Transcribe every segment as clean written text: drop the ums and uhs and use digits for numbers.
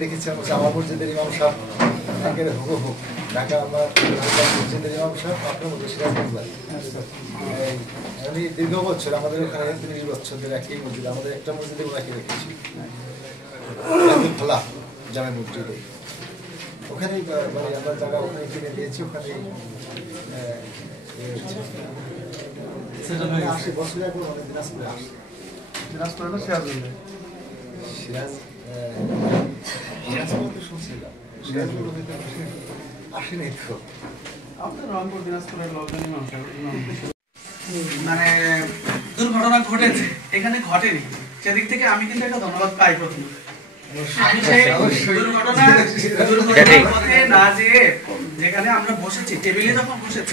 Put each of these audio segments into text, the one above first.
দেখেছি জামা মসজিদের ইমাম সাহেব ঢাকা আমার মসজিদের ইমাম সাহেব আপনার মধ্যে সিরাজ আমি দীর্ঘ বছর আমাদের ওখানে 30 বছর ধরে একই মসজিদ, আমাদের একটা মসজিদে ওনাকে রেখেছি খোলা জামে মসজিদে, ওখানেই মানে আমরা জায়গা ওখানে কিনে দিয়েছি, ওখানেই 80 বছর আগে অনেক দিনাজপুরে আসে। দিনাজপুরে না সিরাজ বলতে শুনছিলাম, সিরাজ বলতে আসেনি তো। আপনার রংপুর দিনাজপুরের লোকজনই মানে দুর্ঘটনা ঘটেছে, এখানে ঘটেনি, সেদিক থেকে আমি কিন্তু একটা ধন্যবাদ পাই প্রথম। যেখানে আমরা বসেছি টেবিলে যখন বসেছি,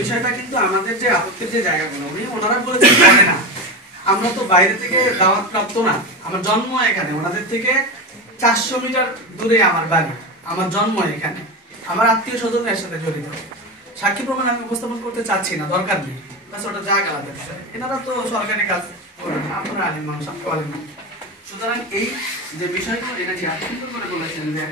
বিষয়টা কিন্তু আমাদের যে আপত্তির যে জায়গাগুলো ওনারা বলেছেন করে না, আমরা তো বাইরে থেকে দাওয়াত প্রাপ্ত না, আমার জন্ম এখানে, ওনাদের থেকে 400 মিটার দূরে আমার বাড়ি, আমার জন্ম এখানে, আমার আত্মীয় স্বজনের সাথে জড়িত। সাক্ষী প্রমাণ আমি উপস্থাপন করতে চাচ্ছি না, দরকার নেই, ওটা জায়গা আলাদা বিষয়। এনারা তো সরকারি কাজ করেন, আপনারা আলিম মানুষ করেন না। সুতরাং এই যে বিষয়গুলো এটা যে আপনি করে বলেছেন যে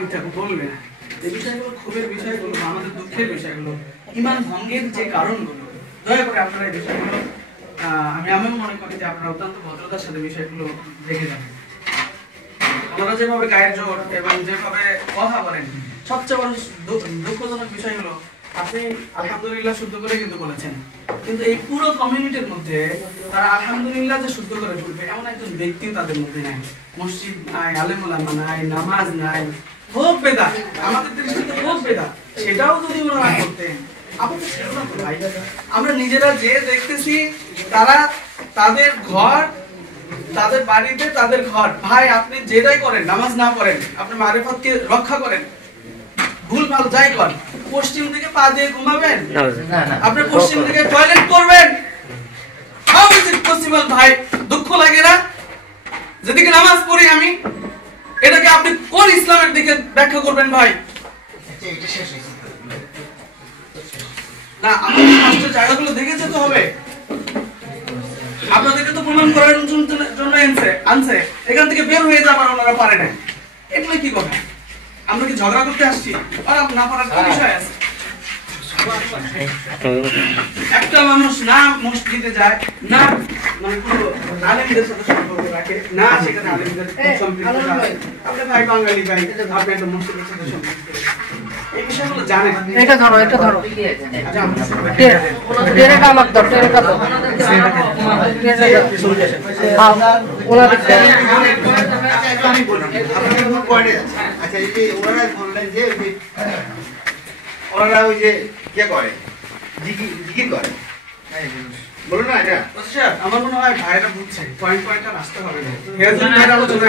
মিথ্যা বলবে না, এই বিষয়গুলো ক্ষোভের বিষয়গুলো, আমাদের দুঃখের বিষয়গুলো, ইমান ভঙ্গের যে কারণগুলো, দয়া করে আপনারা এই বিষয়গুলো আমি মনে করি যে আপনারা অত্যন্ত ভদ্রতার সাথে বিষয়গুলো দেখে যাবেন। ওনারা যেভাবে গায়ের জোর এবং যেভাবে কথা বলেন, সবচেয়ে বড় দুঃখজনক বিষয় হলো আপনি আলহামদুলিল্লাহ শুদ্ধ করে কিন্তু বলেছেন, কিন্তু এই পুরো কমিউনিটির মধ্যে তারা আলহামদুলিল্লাহ যে শুদ্ধ করে বলবে এমন একজন ব্যক্তিও তাদের মধ্যে নাই। মসজিদ নাই, আলেম ওলামা নাই, নামাজ নাই, খুব বেদাত, আমাদের দৃষ্টিতে খুব বেদাত, সেটাও যদি ওনারা করতেন, আমরা নিজেরা যে দেখতেছি তারা তাদের ঘর, তাদের বাড়িতে তাদের ঘর, ভাই আপনি যেটাই করেন, নামাজ না পড়েন, আপনি মারিফতকে রক্ষা করেন, ভুল ভাল যাই করেন, পশ্চিম দিকে পা দিয়ে ঘুমাবেন, আপনি পশ্চিম দিকে টয়লেট করবেন, হাউ ইজ ইট পসিবল ভাই? দুঃখ লাগে না? যেদিকে নামাজ পড়ি আমি, এটাকে আপনি কোন ইসলামের দিকে ব্যাখ্যা করবেন ভাই? না, আমাদের শাস্ত্রের জায়গাগুলো দেখে যেতে হবে, আপনাদেরকে তো প্রমাণ করার জন্য আনছে, এখান থেকে বের হয়ে যাবার ওনারা পারে না, এগুলো কি কথা? আমরা কি ঝগড়া করতে আসছি? না পারার কি বিষয় আছে? একটা মানুষ না মসজিদে যায়, না মানে পুরো আলেমদের সাথে সম্পর্ক রাখে, না সেখানে আলেমদের সম্পর্ক রাখে, আপনি ভাই বাঙালি ভাই, আপনি একটা মসজিদের সাথে সম্পর্ক এই বিষয়গুলো জানেন। এটা ধরো টেরেকা আমার ধর, টেরেকা তো আচ্ছা, এই যে ওনারা বললেন যে ওনারা ওই যে কে করে, জিকির করে, বলুন না এটা। আচ্ছা, আমার মনে হয় ভাইরা বুঝছে পয়েন্ট আসতে হবে না,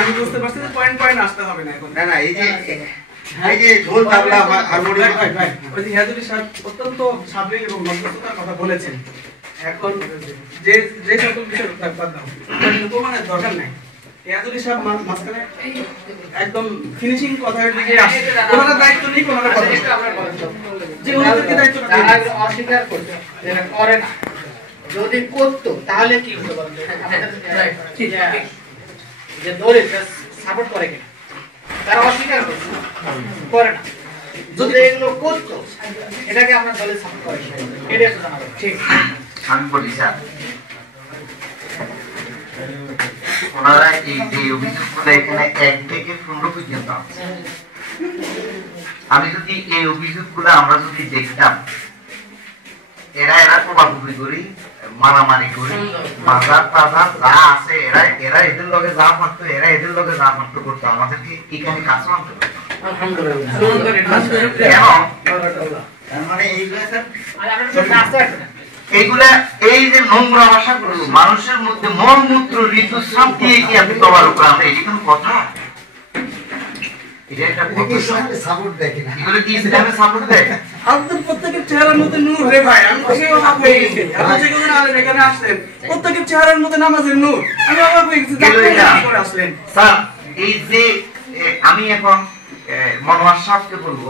আমি বুঝতে পারছি যে পয়েন্ট আসতে হবে না এখন। না এই যে ঢোল তাবলা হারমোনিয়াম, ভাই ওই যে হিয়াজুলি সাহেব অত্যন্ত সাবলীল এবং মধ্যস্থতার কথা বলেছেন, এখন যে সকল বিষয় বাদ দাও, প্রমাণের দরকার নাই। হিয়াজুলি সাহেব মাঝখানে একদম ফিনিশিং কথার দিকে আসে, ওনারা দায়িত্ব নেই, ওনারা কথা যে ওনাদেরকে দায়িত্ব অস্বীকার করতে যেটা করে না, যদি করতো তাহলে কি হতো বলেন? যে দলিল সাপোর্ট করে কিনা, তারা অস্বীকার করে না, যদি এগুলো করতো এটাকে আমরা দলিল সাপোর্ট করে, এটা তো জানা ঠিক। আমি বলি স্যার, ওনারা এই যে অভিযোগগুলো এখানে 1 থেকে 15 পর্যন্ত আছে, আমি যদি এই অভিযোগগুলো আমরা যদি দেখতাম এরা কোপাকুপি করি, মারামারি করি, মাজার টাজার যা আছে এরা এদের লগে যা পারতো, এরা এদের লগে যা পারতো করতো, আমাদেরকে এখানে কাজ আনতে পারতো। এইগুলা এই যে নোংরা ভাষাগুলো মানুষের মধ্যে মলমূত্র ঋতুস্রাব দিয়ে কি আপনি তোমার উপর আমরা এটা কোনো কথা? প্রত্যেকের চেহারার মধ্যে নূর রে ভাই, আমি তো সেই অবাক হয়ে গেছি। আপনি যেখানে আলেন এখানে আসলেন, প্রত্যেকের চেহারার মধ্যে নামাজের নূর, আমি অবাক হয়ে গেছি। আসলেন স্যার, এই যে আমি এখন মনোয়ার সাহেবকে বলবো,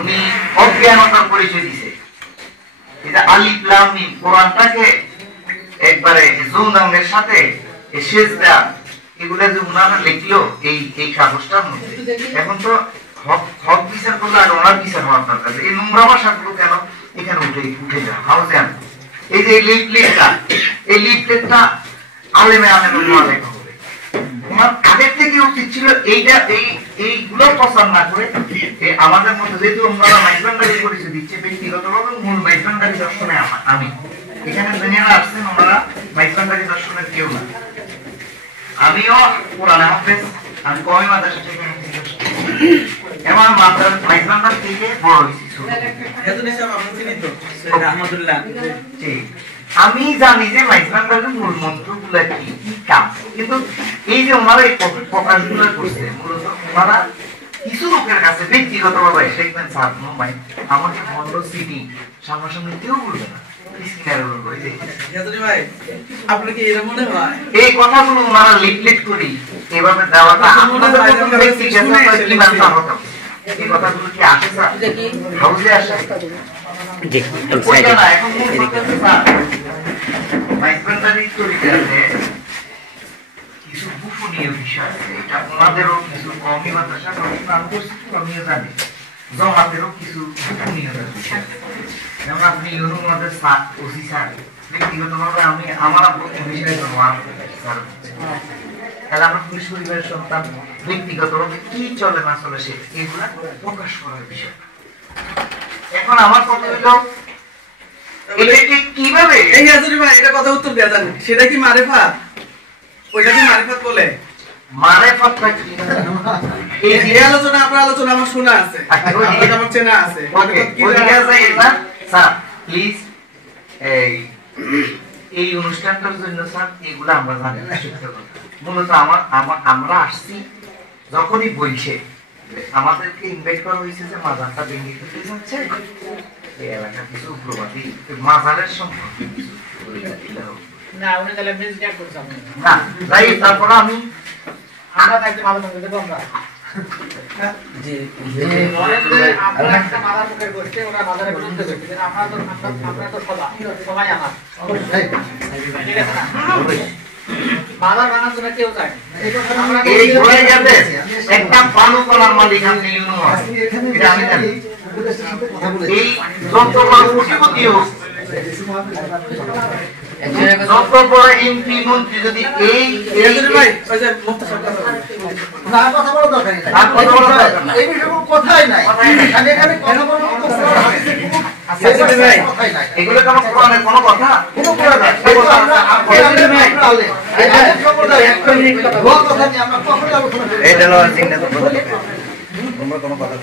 উনি অজ্ঞানতার পরিচয় দিছে। এটা আলিফ লাম মিম কোরআনটাকে একবারে জুমদাঙ্গের সাথে সেজদা এগুলা যে উনারা লিখলো এই কাগজটার মধ্যে, এখন তো হক বিচার করলে আর ওনার বিচার হওয়ার দরকার। এই নোংরা ভাষাগুলো কেন এখানে উঠে যায়? হাউজে আন এই যে এই লিফলেটটা আলেমে লেখা হবে। ওনার আগের থেকে উচিত ছিল এইগুলো প্রচার না করে আমাদের মধ্যে, যেহেতু ওনারা মাইজবান্ডারি পরিচয় দিচ্ছে, ব্যক্তিগতভাবে মূল মাইজবান্ডারি দর্শনে আমি এখানে যারা আসছেন ওনারা মাইজবান্ডারি দর্শনের কেউ না। আমিও কোরআন হাফেজ, আমি কওমি মাদ্রাসা থেকে আমার মাদ্রাসা মাইজবান্ডার থেকে বড় হয়েছি। আমি জানি যে মাইজবান্ডারের মূল মন্ত্রগুলো কি কাজ, কিন্তু এই যে ওনারা এই প্রকাশগুলো করছে, মূলত ওনারা কিছু লোকের কাছে ব্যক্তিগতভাবে শেখবেন স্যার ভাই আমাকে বললো সিটি সামনাসামনি কেউ বলবে না, এই কথাগুলো ওনারা লিফলেট করি এভাবে দেওয়াটা এই কথাগুলো কি আসে স্যার? হাউজে আসে? এখন মাইজবান্ডারি তরিকাতে কিছু গোপনীয় বিষয় আছে, এটা ওনাদেরও কিছু কওমি মাদ্রাসা আমিও জানি, জমাতেরও কিছু গোপনীয়তার বিষয়। যেমন আপনি ইউনুমাদের ওসি স্যার ব্যক্তিগতভাবে আমার স্যার, তাহলে আমরা পুলিশ পরিবারের সন্তান, ব্যক্তিগতভাবে কি চলে না চলে সে এগুলা প্রকাশ করার বিষয়। এখন আমার কথা হলো কিভাবে এই হাজুরি ভাই এটা কথা উত্তর দেয়া জানেন, সেটা কি মারেফাত? ওইটা কি মারেফাত বলে? মারেফাত এই আলোচনা আপনার আলোচনা আমার শোনা আছে, আমার চেনা আছে। স্যার প্লিজ এই অনুষ্ঠানটার জন্য স্যার এগুলো আমরা জানি না। মূলত আমরা আসছি যখনই বলছে আমাদেরকে ইনভাইট করা হয়েছে যে মাজারটা ভেঙে দিতে যাচ্ছে, এই এলাকার কিছু উগ্রবাদী মাজারের সম্পর্কে না উনি তাহলে মিসগাইড করছেন না, তাই তারপরে আমরা তাইতে ভালো মন্দ দেব আমরা জি আমরা একটা মাদার মুখের করতে ওরা মাদারের বিরুদ্ধে করতে, কিন্তু আমরা তো সবাই আমার ঠিক আছে না? মাদার বানার জন্য কেউ চায় এই ঘুরে যাবে একটা পালু কলার মালিক আপনি ইউনিভার্স, এটা আমি জানি। এই যত বড় কোটিপতি হোক, যত বড় এমপি মন্ত্রী যদি এই ভাই ওই যে মুক্তার না কথা বলা দরকার নেই, এই বিষয়ে কথাই নাই, আমি এখানে কথা বলবো এগুলো কোনো কোরআনের কোনো কথা এটা হলো চিন্তা তোমরা কোনো কথা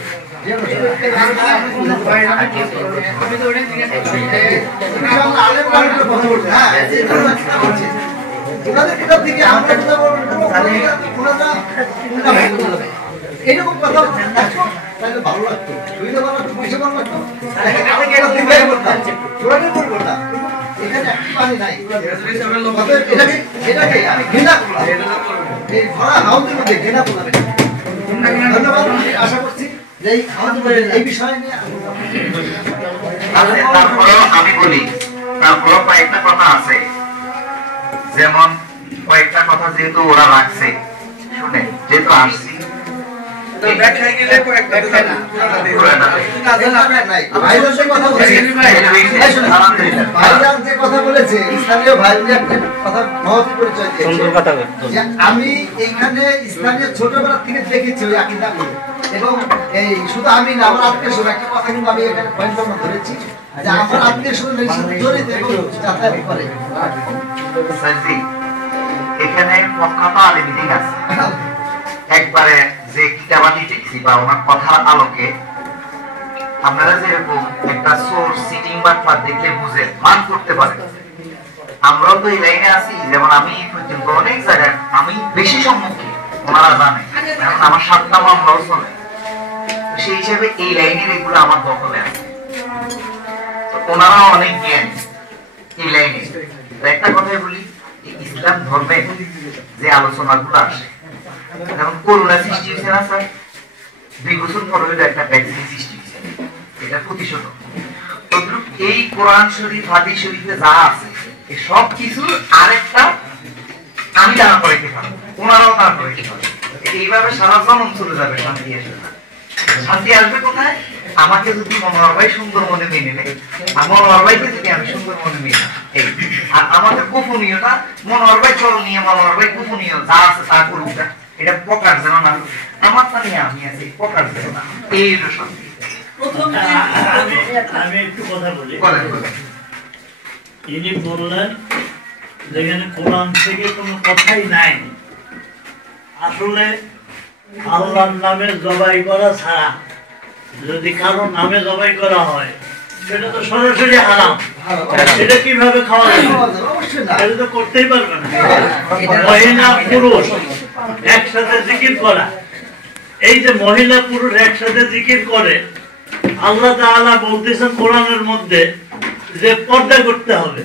এরকম কথা তাহলে ভালো লাগতো, সুবিধা ভালো লাগতো, পয়সা ভালো লাগতো, এখানে একটু পানি নাই, এটাকে আমি ঘৃণা করলাম, এই ভরা হাউসের মধ্যে ঘৃণা করলাম। ধন্যবাদ, আশা করছি যে এই বিষয় নিয়ে তারপরেও আমি বলি, তারপরেও কয়েকটা কথা আছে, যেমন কয়েকটা কথা যেহেতু ওরা রাখছে, শুনে যেহেতু আসছি আমি এইখানে ইসলামের ছোটবেলা থেকে দেখেছি ওই আকীদা করে এবং এই শুধু আমি না, আমার আত্মীয় স্বজন, একটা কথা কিন্তু আমি এখানে পয়েন্ট ধরেছি যে আমার আত্মীয় স্বজন এই সাথে জড়িত এবং যাতায়াত করে। এখানে পক্ষাপা মিটিং আছে, একবারে যে কিতাবাটি দেখছি বা ওনার কথার আলোকে আপনারা যেরকম একটা সোর্স সিটিং বা দেখলে বুঝে মান করতে পারেন, আমরাও তো এই লাইনে আছি। যেমন আমি পর্যন্ত অনেক জায়গায় আমি বেশি সম্মুখীন, ওনারা জানে, এখন আমার 7টা মামলাও চলে, সেই হিসেবে এই লাইনের এগুলো আমার দখলে আছে, ওনারাও অনেক জ্ঞান এই লাইনে। একটা কথাই বলি, ইসলাম ধর্মে যে আলোচনাগুলো আসে, যেমন করোনা সৃষ্টি হয়েছে না স্যার, 2 বছর পর হইলো একটা ভ্যাকসিন সৃষ্টি হয়েছে, এটা প্রতিশোধ। এই কোরআন শরীফ হাদিস শরীফে যা আছে এই সব কিছু আরেকটা আমি দাঁড়া করাইতে পারবো, ওনারাও দাঁড়া করাইতে পারবো। এইভাবে সারা জনম চলে যাবে, শান্তি আসবে না। শান্তি আসবে কোথায়? আমাকে যদি মনোহর ভাই সুন্দর মনে মেনে নেয়, মনোহর ভাইকে যদি আমি সুন্দর মনে মেনে এই, আর আমাদের গোপনীয়তা মনোহর ভাই চল নিয়ে, মনোহর ভাই গোপনীয় যা আছে তা করুক, এটা প্রকার যেন না, আমার তা নিয়ে আমি আছি প্রকার যেন না, এই হলো শান্তি। আমি একটু কথা বলি। ইনি বললেন যেখানে কোরআন থেকে কোনো কথাই নাই, আসলে আল্লাহর নামে জবাই করা ছাড়া যদি কারো নামে জবাই করা হয় সেটা তো সরাসরি হারাম। সেটা কিভাবে খাওয়া যাবে? সেটা তো করতেই পারবে না। মহিলা পুরুষ একসাথে জিকির করা, এই যে মহিলা পুরুষ একসাথে জিকির করে, আল্লাহ তাআলা বলতেছেন কোরআনের মধ্যে যে পর্দা করতে হবে,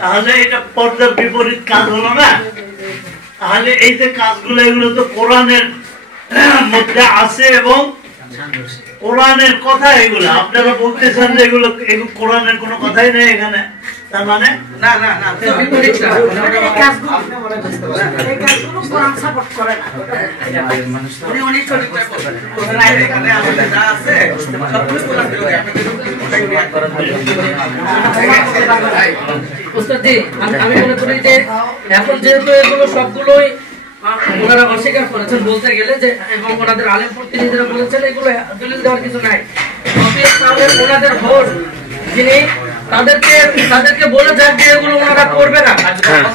তাহলে এটা পর্দার বিপরীত কাজ হলো না? তাহলে এই যে কাজগুলো, এগুলো তো কোরআনের মধ্যে আছে এবং কোরআনের কথা এগুলো। আপনারা বলতেছেন যে এগুলো কোরআনের কোনো কথাই নেই এখানে, তার মানে না না না, এই কাজগুলো কোরআন সাপোর্ট করে না। উনি উনি সঠিকটা বলবেন, কোরআন এখানে আমাদের যা আছে সবগুলো কোরআন বিরোধী। উস্তাদ জি, আমি মনে করি যে এখন যেহেতু এগুলো সবগুলোই ওনারা অস্বীকার করেছেন বলতে গেলে, যে এবং ওনাদের আলেম প্রতিনিধিরা বলেছেন এগুলো দলিল দেওয়ার কিছু নাই, তাহলে ওনাদের ভোট যিনি তাদেরকে বলে যাক যে এগুলো ওনারা করবে না,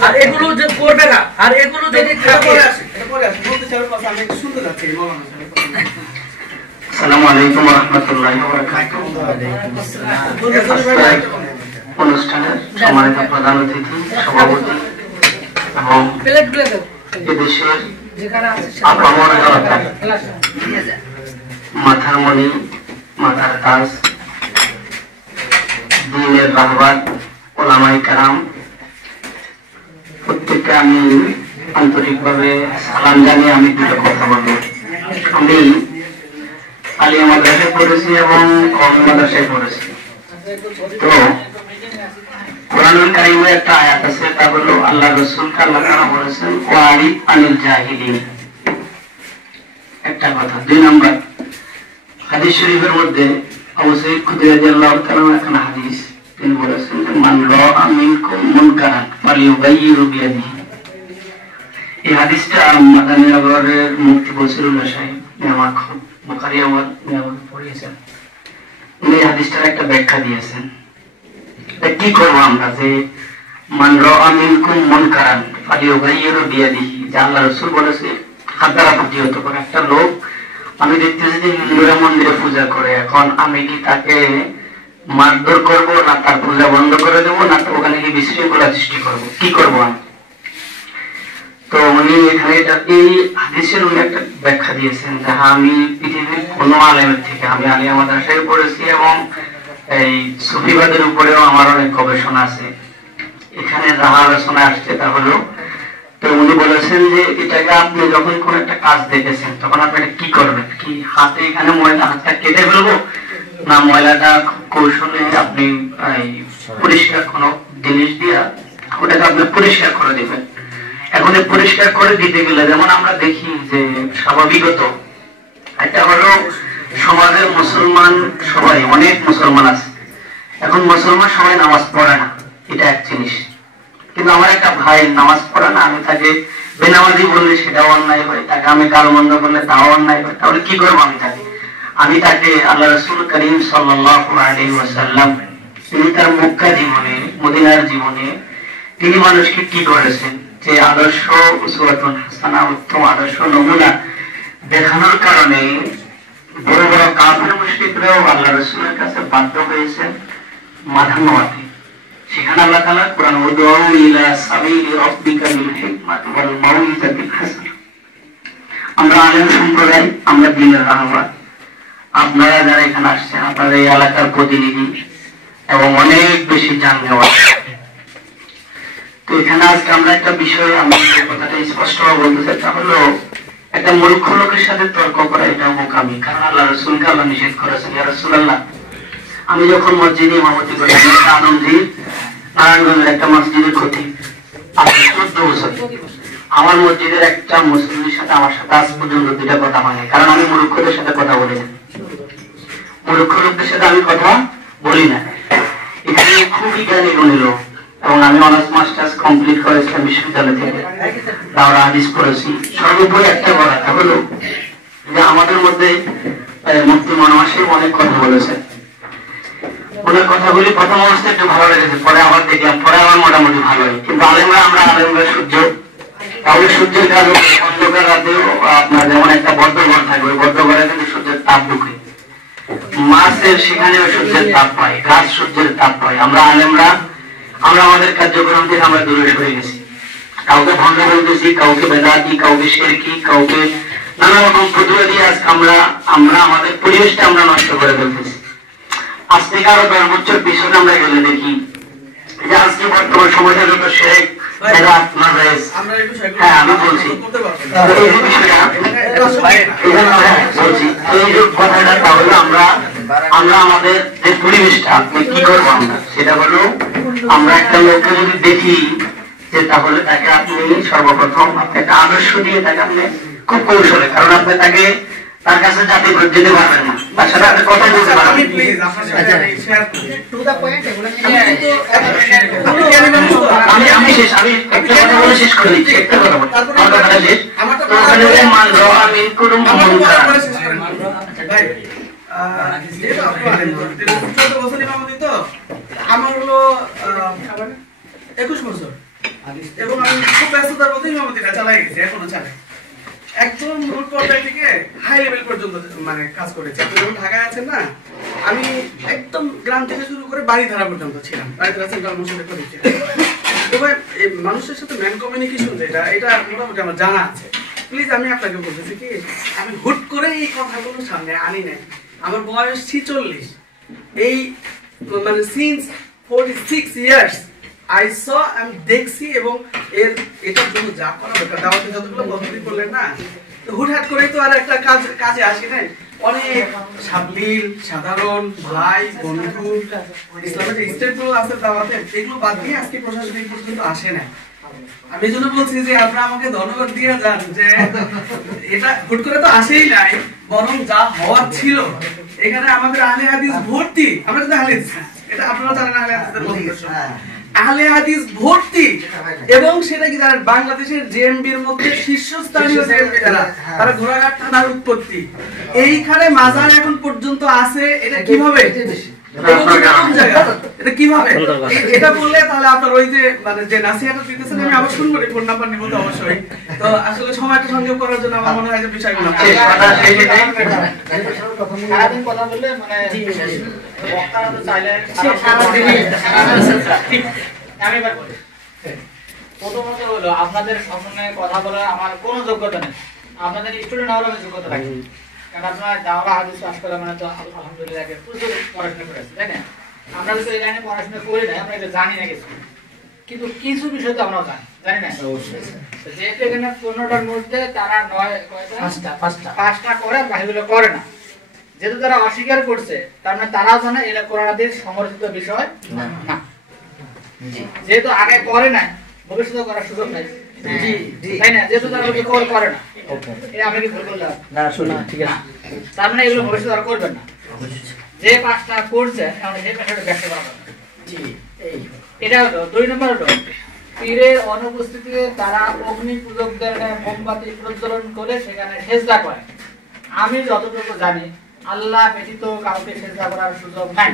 আর এগুলো যে করবে না, আর এগুলো যদি থাকে। আসসালামু আলাইকুম ওয়া রাহমাতুল্লাহি ওয়া বারাকাতুহু। অনুষ্ঠানের সম্মানিত প্রধান অতিথি, সভাপতি এবং এদেশের আপামর জনতা, মাথার মণি, মাথার তাজ, দ্বীনের রাহবার, ওলামায়ে কেরাম, প্রত্যেককে আমি আন্তরিকভাবে সালাম জানিয়ে আমি দুটো কথা বলবো। আমি আলিয়া মাদ্রাসায় পড়েছি এবং কওমি মাদ্রাসায় পড়েছি। তো কোরআনুল কারীমে একটা আয়াত আছে, তা হলো আল্লাহ রাসূলকে আল্লাহ তাআলা বলেছেন ওয়ারিদ আনিল জাহিলিন, একটা কথা। 2 নম্বর হাদিস শরীফের মধ্যে আবু সাঈদ খুদরি রাদিয়াল্লাহু তাআলা একটা হাদিস, তিনি বলেছেন যে মান রাআ মিনকুম মুনকারান ফালিয়ুগাইয়িরু বিয়াদিহি। এই হাদিসটা মাদানী নগরের মুফতি বসিরুল্লাহ সাহেব নেমাক বুখারী আমার নেমাক পড়িয়েছেন। উনি হাদিসটার একটা ব্যাখ্যা দিয়েছেন। কি করবো আমরা যে মান রাআ মিনকুম মুনকারান ফালিয়ুগাইয়িরু বিয়াদিহি, যে আল্লাহ রাসূল বলেছে হাত দ্বারা প্রতিহত করে। একটা লোক আমি দেখতেছি যে হিন্দুরা মন্দিরে পূজা করে, এখন আমি কি তাকে মারধর করবো, না তার পূজা বন্ধ করে দেবো, না ওখানে কি বিশৃঙ্খলা সৃষ্টি করবো, কি করবো আমি? তো উনি এখানে এই হাদিসের উনি একটা ব্যাখ্যা দিয়েছেন যে আমি পৃথিবীর কোন আলেমের থেকে, আমি আলিয়া মাদ্রাসায় পড়েছি এবং এই সুফিবাদের উপরেও আমার অনেক গবেষণা আছে, এখানে যাহা আলোচনা আসছে তা হলো, তো উনি বলেছেন যে এটাকে আপনি যখন কোন একটা কাজ দেখেছেন তখন আপনি কি করবেন, কি হাতে এখানে ময়লা, হাতটা কেটে ফেলবো, না ময়লাটা কৌশলে আপনি পরিষ্কার কোনো জিনিস দিয়ে ওটাকে আপনি পরিষ্কার করে দিবেন। এখন পরিষ্কার করে দিতে গেলে যেমন আমরা দেখি যে স্বাভাবিকত একটা হলো সমাজের মুসলমান সবাই, অনেক মুসলমান আছে, এখন মুসলমান সবাই নামাজ পড়ে না, এটা এক জিনিস। কিন্তু আমার একটা ভাই নামাজ পড়ে না, আমি তাকে বেনামাজি বললে সেটাও অন্যায় হয়, তাকে আমি কালমন্দ করলে তাও অন্যায় হয়, তাহলে কি করবো আমি তাকে আল্লাহ রাসূল করিম সাল্লাল্লাহু আলাইহি ওয়াসাল্লাম তিনি তার মক্কা জীবনে, মদিনার জীবনে তিনি মানুষকে কি করেছেন, যে আদর্শ উসওয়াতুন হাসানা, উত্তম আদর্শ নমুনা দেখানোর কারণে বড় বড় কাফের মুশরিকরাও আল্লাহ রাসূলের কাছে বাধ্য হয়েছেন মাথা নোয়াতে। সেখানে আল্লাহ তাআলা কোরআন উদউ ইলা সাবিলি রাব্বিকা বিল হিকমাতি ওয়াল মাউইযাতিল হাসানা। আমরা আলেম সম্প্রদায়, আমরা দ্বীনের রাহবার, আপনারা যারা এখানে আসছেন আপনাদের এই এলাকার প্রতিনিধি এবং অনেক বেশি জাননেওয়ালা। তো এখানে আজকে আমরা একটা বিষয়, আমি কথাটা স্পষ্টভাবে বলতে চাই, তা হলো একটা মূর্খ লোকের সাথে তর্ক করা এটা বোকামি। কারণ আল্লাহ রাসূলকে আল্লাহ নিষেধ করেছেন, ইয়া রাসূলুল্লাহ আমি যখন মসজিদে ইমামতি করি, আনন্দী নারায়ণগঞ্জের একটা মসজিদের ক্ষতি 14 বছর, আমার মসজিদের একটা মুসলিমের সাথে আমার সাথে আজ পর্যন্ত দুইটা কথা হয়নি। কারণ আমি মূর্খদের সাথে কথা বলি না, মূর্খ লোকদের সাথে আমি কথা বলি না। এখানে খুবই জ্ঞানী গুণী লোক, এবং আমি অনার্স মাস্টার্স কমপ্লিট করেছি বিশ্ববিদ্যালয় থেকে, তারা হাদিস পড়েছি। সর্বোপরি একটা কথা হলো যে আমাদের মধ্যে মুফতি মনোয়ার সাহেব অনেক কথা বলেছেন, ওনার কথাগুলি প্রথম অবস্থায় একটু ভালো লেগেছে, পরে আবার দেখলাম, পরে আমার মোটামুটি ভালো হয়। কিন্তু আমরা আলেমরা সূর্য, তাহলে সূর্যের কাজ অন্ধকার রাতেও আপনার যেমন একটা বদ্ধঘর থাকবে, ওই বদ্ধঘরে কিন্তু সূর্যের তাপ ঢুকে, মাছের সেখানেও সূর্যের তাপ পায়, গাছ সূর্যের তাপ পায়। আমরা আলেমরা আমরা আমাদের কার্যক্রম থেকে আমরা দূরে সরে গেছি, কাউকে ভণ্ড বলতেছি, কাউকে বেদাতি, কাউকে শিরকি, কাউকে নানা রকম প্রতিবাদী। আজকে আমরা আমাদের পরিবেশটা আমরা নষ্ট করে ফেলতেছি। আজ থেকে আরো 10 বছর পিছনে আমরা গেলে দেখি যে আজকে বর্তমান সমাজে যত শিরক, বেদাত, নাজায়েজ, হ্যাঁ আমি বলছি এই যে কথাটা, তাহলে আমরা আমাদের যে পরিবেশটা আপনি কি করবো, আমরা সেটা হলো আমরা একটা লোককে যদি দেখি যে তাহলে তাকে আপনি সর্বপ্রথম আপনি একটা আদর্শ দিয়ে তাকে আপনি খুব কৌশলে, কারণ আপনি তার কাছে যাতে যেতে পারবেন না, তার সাথে আপনি কথা বলতে পারবেন। আমি একটা কথা বলে শেষ করে দিচ্ছি, একটা কথা বলি, আমার কথাটা শেষ। আমার হলো 21 বছর এবং আমি খুব ব্যস্ততার মধ্যে ইমামতিটা চালাই গেছি, এখনো চালাই। একদম রুট পর্যায় থেকে হাই লেভেল পর্যন্ত মানে কাজ করেছি। আপনি যখন ঢাকায় আছেন না, আমি একদম গ্রাম থেকে শুরু করে বাড়িধারা পর্যন্ত ছিলাম, বাড়িধারা সেন্ট্রাল মসজিদে করেছি। তবে এই মানুষের সাথে ম্যান কমিউনিকেশন যেটা, এটা মোটামুটি আমার জানা আছে। প্লিজ আমি আপনাকে বলতেছি কি, আমি হুট করে এই কথাগুলো সামনে আনি নাই। আমার বয়স 46, এই মানে সিন্স 46 ইয়ার্স আই স আমি দেখছি, এবং এটার জন্য যা করা দরকার, দাওয়াতে যতগুলো পদ্ধতি করলেন না, হুটহাট করেই তো আর একটা কাজে আসি নাই। অনেক সাবলীল সাধারণ ভাই বন্ধু ইসলামের যে স্টেপগুলো আছে দাওয়াতে, এগুলো বাদ দিয়ে আজকে প্রশাসন এই পর্যন্ত আসে না। আমি এই জন্য বলছি যে আপনারা আমাকে ধন্যবাদ দিয়ে যান যে এটা হুট করে তো আসেই নাই, বরং যা হওয়ার ছিল এখানে আমাদের আহলে হাদিস ভর্তি। আমরা কিন্তু আহলে হাদিস না, এটা আপনারা জানেন আহলে হাদিসের বৈশিষ্ট্য, আহলে হাদিস ভর্তি। এবং সেটা কি জানেন, বাংলাদেশের জেএমবির মধ্যে শীর্ষস্থানীয় জেএমবি যারা, তারা ঘোড়াঘাট থানার উৎপত্তি, এইখানে মাজার এখন পর্যন্ত আছে। এটা কিভাবে, এটা কিভাবে, এটা বললে তাহলে আপনার ওই যে মানে যে নাসিহাটা দিতেছেন আমি আবার শুনবো, ফোন নাম্বার নিব তো অবশ্যই। তো আসলে সময়টা সংযোগ করার জন্য আমার মনে হয় যে বিষয়গুলো সারাদিন কথা বললে মানে বক্তারা তো চাইলে আমি এবার বলি। প্রথমত হলো আপনাদের সামনে কথা বলার আমার কোনো যোগ্যতা নেই, আপনাদের স্টুডেন্ট হওয়ার আমি যোগ্যতা রাখি। কারণ আপনারা দাওরা হাদিস পাস করা মানে তো আলহামদুলিল্লাহ প্রচুর পড়াশোনা করেছে, তাই না? আমরা তো এই লাইনে পড়াশোনা করি না, আমরা এটা জানি না কিছু, কিন্তু কিছু বিষয় তো আমরাও জানি না। যেহেতু এখানে 15টার মধ্যে তারা 5টা করে, বাকিগুলো করে না। যেহেতু তারা অস্বীকার করছে, তার মানে তারাও জানে এটা কোরআন হাদিস সমর্থিত বিষয় না। যেহেতু আগে করে নাই, ভবিষ্যতে করার সুযোগ নাই, তাই না? যেহেতু তারা করে না, এটা আমরা কি ভুল করলাম না? শোনা ঠিক আছে, তার মানে এগুলো ভবিষ্যতে আর করবেন না। যে 5টা করছে আমরা সেই পেশাটা ব্যক্ত করবো, এটা হলো 2 নম্বর। হলো পীরের অনুপস্থিতিতে তারা অগ্নি পূজকদের মোমবাতি প্রজ্বলন করে সেখানে সেজদা করে। আমি যতটুকু জানি আল্লাহ ব্যতীত কাউকে সেজদা করার সুযোগ নাই।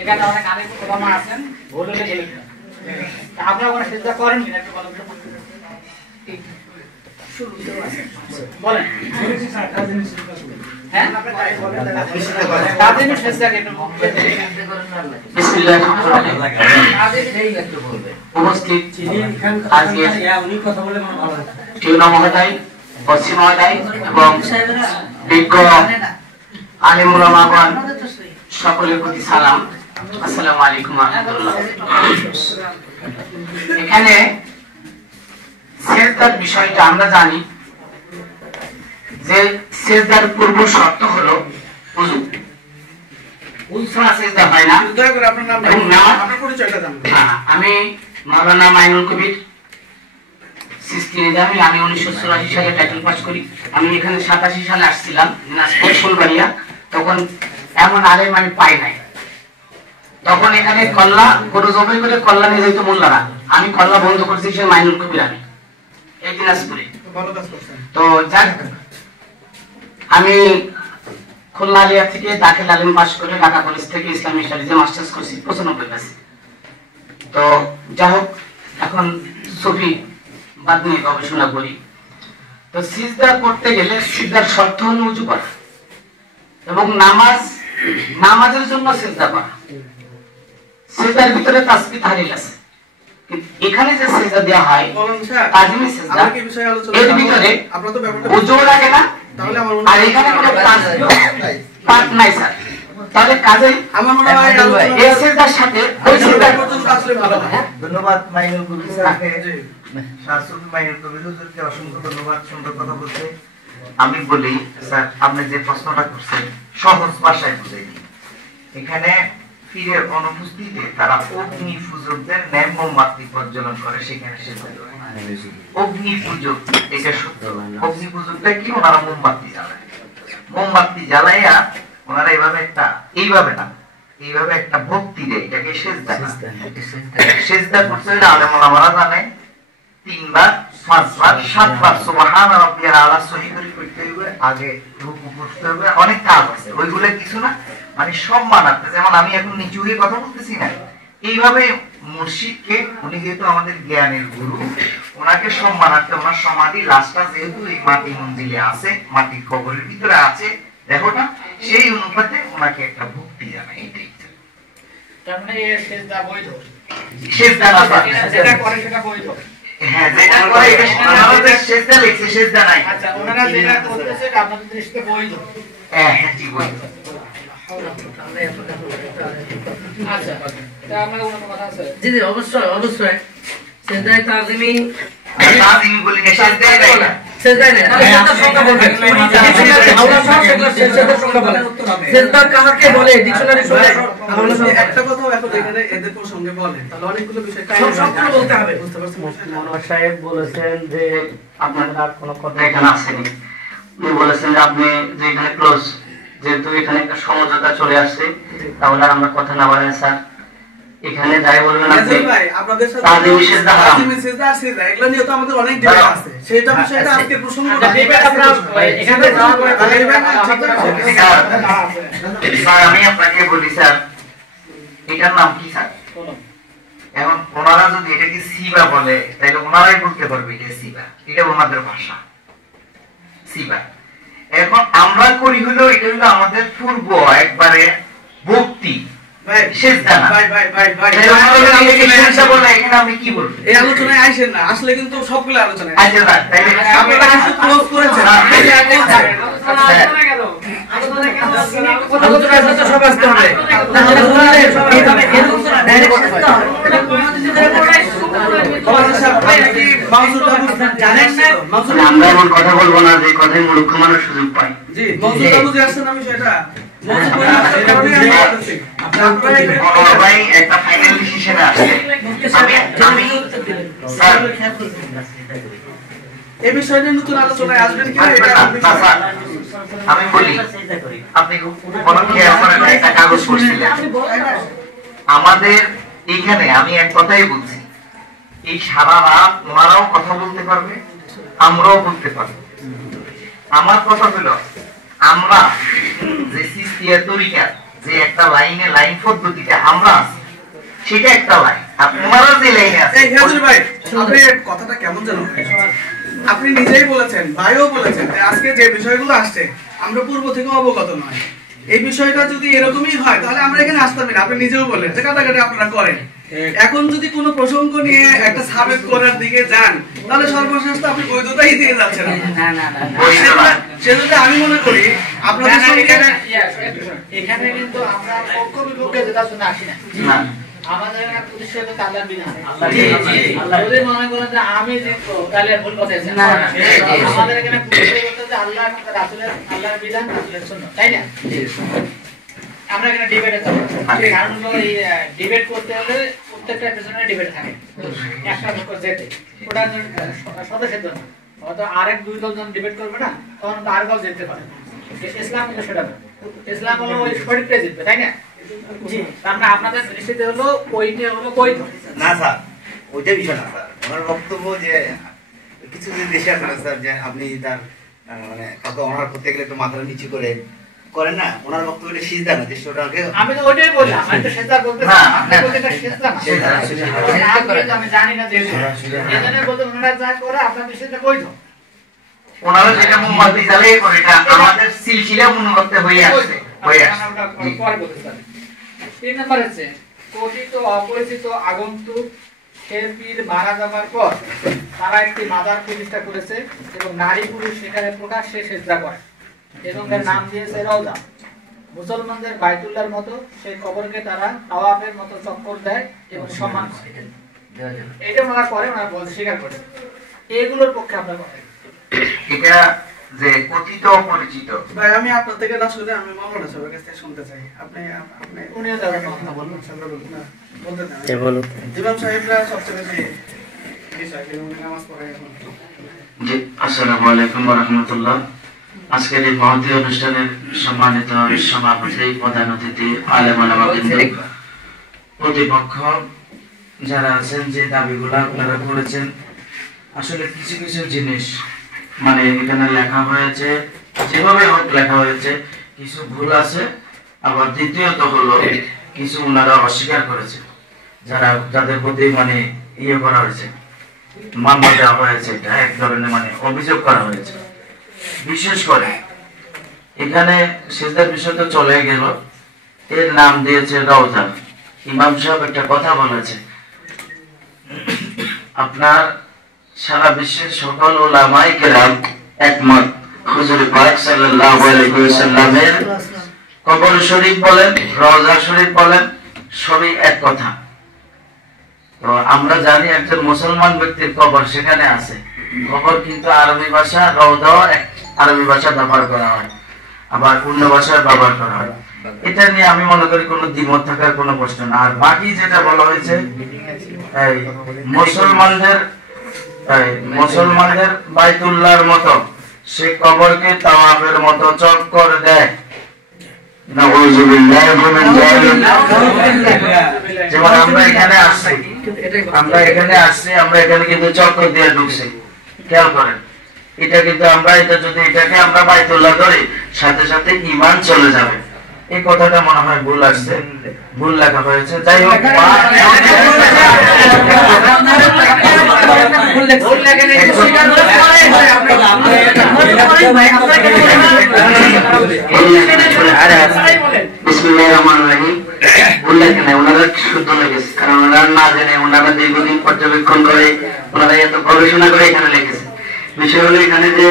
এখানে অনেক আলেম ওলামা আছেন, ভুল হলে বলে দিন। আপনারা কোনো সেজদা করেন কিনা একটু বলেন। বলেন হ্যাঁ তাদের সেজদা কেন উপস্থিত আজকের টিউনা মহোদয়, পশ্চিম মহোদয় এবং বিজ্ঞ আলেম ওলামাগণ সকলের প্রতি সালাম। আসসালামু আলাইকুম ওয়া রাহমাতুল্লাহ। এখানে সেজদার বিষয়টা আমরা জানি যে সেজদার পূর্ব শর্ত হলো ওযু। ওযু ছাড়া সেজদা হয় না। দয়া করে আপনার নাম এবং আপনার পরিচয়টা জানান। আমি মাওলানা মাইনুল কবির সিস্তি নিজামী। আমি 1984 সালে টাইটেল পাস করি। আমি এখানে 87 সালে আসছিলাম দিনাজপুর ফুলবাড়িয়া। তখন এমন আলেম আমি পাই নাই। তখন এখানে কল্লা গরু জবাই করে কল্লা নিয়ে যেত মোল্লারা। আমি কল্লা বন্ধ করছি, সে মাইনুল কবির আমি এই দিনাজপুরে। ভালো কাজ করছেন। তো যাক, আমি খুলনা আলিয়া থেকে দাখিল আলিম পাস করে ঢাকা কলেজ থেকে ইসলামিক স্টাডিজে মাস্টার্স করছি 95 ক্লাসে। তো যাই হোক, এখন সুফি বাদ নিয়ে গবেষণা করি। তো সিজদা করতে গেলে সিজদার শর্ত হলো ওযু করা এবং নামাজের জন্য সিজদা করা। সিজদার ভিতরে তাসবিহ তাহলিল আছে, কিন্তু এখানে যে সিজদা দেওয়া হয় তাজিমি সিজদা, এর ভিতরে ওযু লাগে না। আর এখানে কোনো পাঠ নাই স্যার। তাহলে কাজে আমার মনে হয় এই সিজদার সাথে ওই সিজদা পর্যন্ত আসলে ভালো হয়। ধন্যবাদ মাইনুল কবির স্যারকে, শাহসুফি মাইনুল কবির হুজুরকে অসংখ্য ধন্যবাদ, সুন্দর কথা বলছে। আমি বলি স্যার, আপনি যে প্রশ্নটা করছেন সহজ ভাষায় বুঝাই দিই। এখানে পীরের অনুপস্থিতিতে তারা অগ্নি পূজকদের ন্যায় মোমবাতি প্রজ্বলন করে, সেখানে সেজদা করে। অগ্নি পূজক এটা সত্য। অগ্নি পূজকটা কি? ওনারা মোমবাতি জ্বালায়। মোমবাতি জ্বালাইয়া ওনারা এইভাবে না এইভাবে একটা ভক্তি দেয়, এটাকে সেজদা। সেজদা করতে হলে আলেম ওলামারা জানে 3 বার 5 বার 7 বার সুবহান রাব্বিয়াল আলা সহি করে করতে হবে, আগে রুকু করতে হবে, অনেক কাজ আছে। ওইগুলো কিছু না, মানে সম্মানার্থে। যেমন আমি এখন নিচু হয়ে কথা বলতেছি না, এইভাবে মুর্শিদকে, উনি যেহেতু আমাদের জ্ঞানের গুরু, ওনাকে সম্মানার্থে ওনার সমাধি লাশটা যেহেতু এই মাটি মন্দিরে আছে, মাটির কবরের ভিতরে আছে, দেখো না, সেই অনুপাতে ওনাকে একটা ভক্তি জানায়। এইটাই তার মানে এই সেজদা বৈধ। সেজদা না, যেটা করে সেটা বৈধ। হ্যাঁ, যেটা করে এটা আমাদের সেজদা লিখছে, সেজদা নাই। আচ্ছা, ওনারা যেটা করতেছে এটা আপনাদের দৃষ্টিতে বৈধ। হ্যাঁ, ঠিক বৈধ। আচ্ছা, এটা আপনার কোনো কথা আছে? জি জি, অবশ্যই অবশ্যই। সেজদায় তাজিমি তাজিমি বলি না, সেজদাই নাই না। সেজদায় না, সেজদার সংজ্ঞা বলবেন। ডিকশনারি হাওলা সহ সেজদার সংজ্ঞা বলেন। সেজদা কাকে বলে ডিকশনারি সংজ্ঞা? একটা কথাও এখন এখানে এদের প্রসঙ্গে বলেন, তাহলে অনেকগুলো বিষয় সবগুলো বলতে হবে। বুঝতে পারছেন? মনোয়ার সাহেব বলেছেন যে আপনাদের আর কোনো কথা এখানে আসেনি। উনি বলেছেন যে আপনি যে এখানে ক্লোজ, যেহেতু এখানে একটা সমঝোতা চলে আসছে, তাহলে আর আমরা কথা না বলেন স্যার। এখানে যাই বলবেন আপনি ভাই, আপনাদের সাথে তাজিমি সিজদা হারাম। তাজিমি সিজদা আর সিজদা এগুলো নিয়ে তো আমাদের অনেক ডিবেট আছে। সেটা বিষয়টা আজকে প্রসঙ্গ না। ডিবেট আপনারা এখানে যাওয়ার পরে স্যার আমি আপনাকে বলি স্যার, এটার নাম কি স্যার? এখন ওনারা যদি এটাকে সিবা বলে, তাহলে ওনারাই বলতে পারবে এটা সিবা, এটা ওনাদের ভাষা সিবা। এখন আমরা করি হলো এটা হলো আমাদের পূর্ব একবারে ভক্তি, সেজদা না। ভাই ভাই ভাই ভাই, সেজদা বলে এখানে আমি কি বলবো? এই আলোচনায় আইসেন না, আসলে কিন্তু সবগুলো আলোচনায় আচ্ছা স্যার, তাহলে আপনারা কিন্তু ক্লোজ করেছেন। আলোচনার সাথে সব আসতে হবে। তাহলে বললে এইভাবে এরকম করে ডাইরেক্ট করতে হবে। আমরা এমন কথা বলবো না যে কথায় মূর্খ মানুষ সুযোগ পায়। জি, মনসুর বাবু যে আসছেন, আমি সেটা ভাই একটা ফাইনাল ডিসিশনে আসছে। আমি স্যার এই বিষয়টা নতুন আলোচনায় আসবেন কি? আমি বলি, আপনি কোনো খেয়াল করেন না, একটা কাগজ পড়ছিলেন আমাদের এখানে। আমি এক কথাই বলছি, এই সারা রাত ওনারাও কথা বলতে পারবে, আমরাও বলতে পারবো। আমার কথা হলো, আমরা যে সিস্তিয়া তরিকা যে একটা লাইনে লাইন পদ্ধতিতে আমরা আছি, সেটা একটা লাইন, আর ওনারা যে লাইনে আছে। এই হাজুর ভাই, আপনি কথাটা কেমন জানো? আপনি নিজেই বলেছেন, ভাইও বলেছেন যে আজকে যে বিষয়গুলো আসছে আমরা পূর্ব থেকে অবগত নয়। এই বিষয়টা যদি এরকমই হয় তাহলে আমরা এখানে আসতামই না। আপনি নিজেও বললেন যে কাটাকাটি আপনারা করেন। এখন যদি কোনো প্রসঙ্গ নিয়ে একটা সাবেক করার দিকে যান তাহলে সর্বশেষ তো আপনি বৈধতাই দিয়ে যাচ্ছেন। সেজন্য আমি মনে করি আপনাদের এখানে কিন্তু আমরা পক্ষ বিপক্ষে যেটার জন্য আসি না। আমাদের এখানে প্রতিষ্ঠিত আল্লাহর বিধান। যদি মনে করেন যে আমি জিতবো তাহলে ভুল কথা। আমাদের এখানে প্রতিষ্ঠিত যে আল্লাহ এবং রাসূলের আল্লাহর বিধান, রাসূলের সুন্নাহ, তাই না? আমরা এখানে ডিবেটে যাব। কারণ হলো এই ডিবেট করতে হলে প্রত্যেকটা পেছনে ডিবেট থাকে। একটা পক্ষ যেতে ওটা সদস্যের জন্য হয়তো আরেক দুই দলজন ডিবেট করবে না, তখন তো আরেক দল যেতে পারে। ইসলাম কিন্তু সেটা না। ইসলাম হলো ওই শরীরটা জিতবে, তাই না? জি, আমরা আপনাদের দৃষ্টিতে হলো ওইটা হলো বৈধ না স্যার, ওইটা বিষয় না স্যার। আমার বক্তব্য যে কিছু কিছু দেশে আছে না স্যার, যে আপনি তার মানে কত ওনার করতে গেলে একটু মাথা নিচু করে করেন না, ওনার বক্তব্য এটা সিজদা না, যে ওটাকে আমি তো ওইটাই বললাম। আমি তো সেটা বলতে না, আপনি বলতে এটা সিজদা না। আমি জানি না যে এজন্য বলতে ওনারা যা করে আপনার দৃষ্টিতে বৈধ। ওনারা যেটা মোমবাতি জ্বালিয়ে করে, এটা আমাদের সিলসিলা মনোবর্তে হয়ে আসছে, হয়ে আসছে। পরে বলতে পারি। 3 নাম্বার হচ্ছে কথিত অপরিচিত আগন্তুক সে পীর মারা যাবার পর তারা একটি মাজার প্রতিষ্ঠা করেছে এবং নারী পুরুষ সেখানে প্রকাশ্যে সেজদা করে এবং এর নাম দিয়েছে রওজা। মুসলমানদের বাইতুল্লাহর মতো সেই কবরকে তারা তাওয়াফের মতো চক্কর দেয় এবং সম্মান করে। এটা ওনারা করে, ওনারা বলতে স্বীকার করে। এগুলোর পক্ষে আমরা কথা এটা যে কথিত অপরিচিত। ভাই আমি আপনার থেকে না শুনে আমি মামলাটা সবার কাছ থেকে শুনতে চাই। আপনি উনিও যাবেন কথা বলবেন। না বলতে দেন। ইমাম সাহেবরা সবচেয়ে বেশি বিষয় উনি নামাজ পড়ায় এখন। জি, আসসালামু আলাইকুম ওয়া রাহমাতুল্লাহ। আজকের এই মহতী অনুষ্ঠানের সম্মানিত সভাপতি, প্রধান অতিথি, আলেম ওলামাবৃন্দ, প্রতিপক্ষ যারা আছেন, যে দাবিগুলা আপনারা করেছেন, আসলে কিছু কিছু জিনিস মানে এখানে লেখা হয়েছে, যেভাবে হোক লেখা হয়েছে, কিছু ভুল আছে। আবার দ্বিতীয়ত হলো কিছু ওনারা অস্বীকার করেছে, যাদের প্রতি মানে ইয়ে করা হয়েছে, মামলা দেওয়া হয়েছে, এটা এক ধরনের মানে অভিযোগ করা হয়েছে। বিশেষ করে এখানে সিজদার বিষয় তো চলে গেল, এর নাম দিয়েছে রওজা। ইমাম সাহেব একটা কথা বলেছে, আপনার সারা বিশ্বের সকল উলামায়ে কেরাম একমত, হুজুর পাক সাল্লাল্লাহু আলাইহি ওয়াসাল্লামের কবর শরীফ বলেন, রওজা শরীফ বলেন, সবই এক কথা। তো আমরা জানি একজন মুসলমান ব্যক্তির কবর সেখানে আছে। কবর কিন্তু আরবি ভাষা, রওজাও আরবি ভাষা ব্যবহার করা হয়, আবার অন্য ভাষায় ব্যবহার করা হয়। এটা নিয়ে আমি মনে করি কোনো দ্বিমত থাকার কোনো প্রশ্ন না। আর বাকি যেটা বলা হয়েছে, এই মুসলমানদের বাইতুল্লাহর মতো সে কবরকে তাওয়াফের মতো চক্কর দেয়, যেমন আমরা এখানে আসছি, আমরা এখানে কিন্তু চক্কর দিয়ে ঢুকছি। খেয়াল করেন, এটা কিন্তু আমরা যদি এটাকে আমরা বাইতুল্লাহ ধরি, সাথে সাথে ঈমান চলে যাবে। এই কথাটা মনে হয় ভুল আসছে, ভুল লেখা হয়েছে। যাই হোক, দীর্ঘদিন পর্যবেক্ষণ করে, ওনারা এত গবেষণা করে এখানে লিখেছে। বিষয় হলো এখানে যে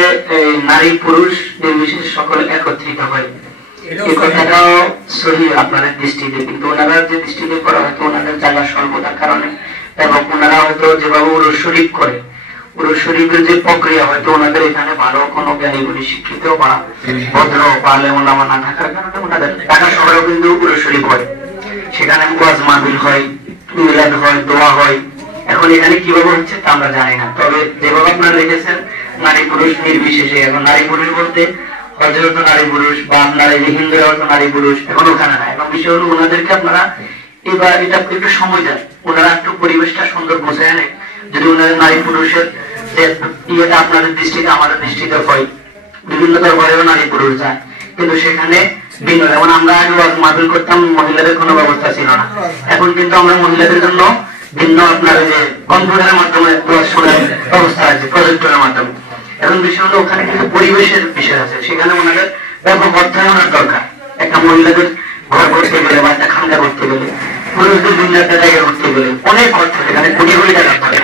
নারী পুরুষ নির্বিশেষ সকলে একত্রিত হয়, এই কথাটাও সহি আপনাদের দৃষ্টিতে, কিন্তু ওনারা যে দৃষ্টিতে করা হয়তো ওনাদের জায়গা স্বল্পতার কারণে, এবং ওনারা হয়তো যেভাবে উরুস শরীফ করে, উরুস শরীফের যে প্রক্রিয়া, হয়তো ওনাদের এখানে ভালো কোনো জ্ঞানী গুণী শিক্ষিত বা ভদ্র বা আলেম ওলামা না থাকার কারণে ওনাদের ঢাকা শহরেও কিন্তু উরুস শরীফ হয়, সেখানে ওয়াজ মাহফিল হয়, মিলাদ হয়, দোয়া হয়। এখন এখানে কিভাবে হচ্ছে তা আমরা জানি না, তবে যেভাবে আপনারা লিখেছেন নারী পুরুষ নির্বিশেষে, এখন নারী পুরুষ বলতে হযরত নারী পুরুষ বা আপনারা এই হিন্দুরা হয়তো নারী পুরুষ, এখন ওখানে না। এবং বিষয় হলো ওনাদেরকে আপনারা এবার এটা একটু সময় দেন, ওনারা একটু পরিবেশটা সুন্দর বসায় আনে। যদি ওনাদের নারী পুরুষের যে ইয়েটা আপনাদের দৃষ্টিতে আমাদের দৃষ্টিতে হয়, বিভিন্ন দরবারেও নারী পুরুষ যায়, কিন্তু সেখানে ভিন্ন। যেমন আমরা আগে মাহফিল করতাম, মহিলাদের কোনো ব্যবস্থা ছিল না, এখন কিন্তু আমরা মহিলাদের জন্য ভিন্ন আপনার যে কম্পিউটারের মাধ্যমে শোনার ব্যবস্থা আছে, প্রজেক্টরের মাধ্যমে। এখন বিষয় হলো ওখানে কিন্তু পরিবেশের বিষয় আছে, সেখানে ওনাদের ব্যাপক অর্থায়নের দরকার। একটা মহিলাদের ঘর করতে গেলে বা একটা খান্ডা করতে গেলে, পুরুষদের বিভিন্ন একটা জায়গা করতে গেলে অনেক অর্থ, সেখানে কোটি কোটি টাকা থাকে।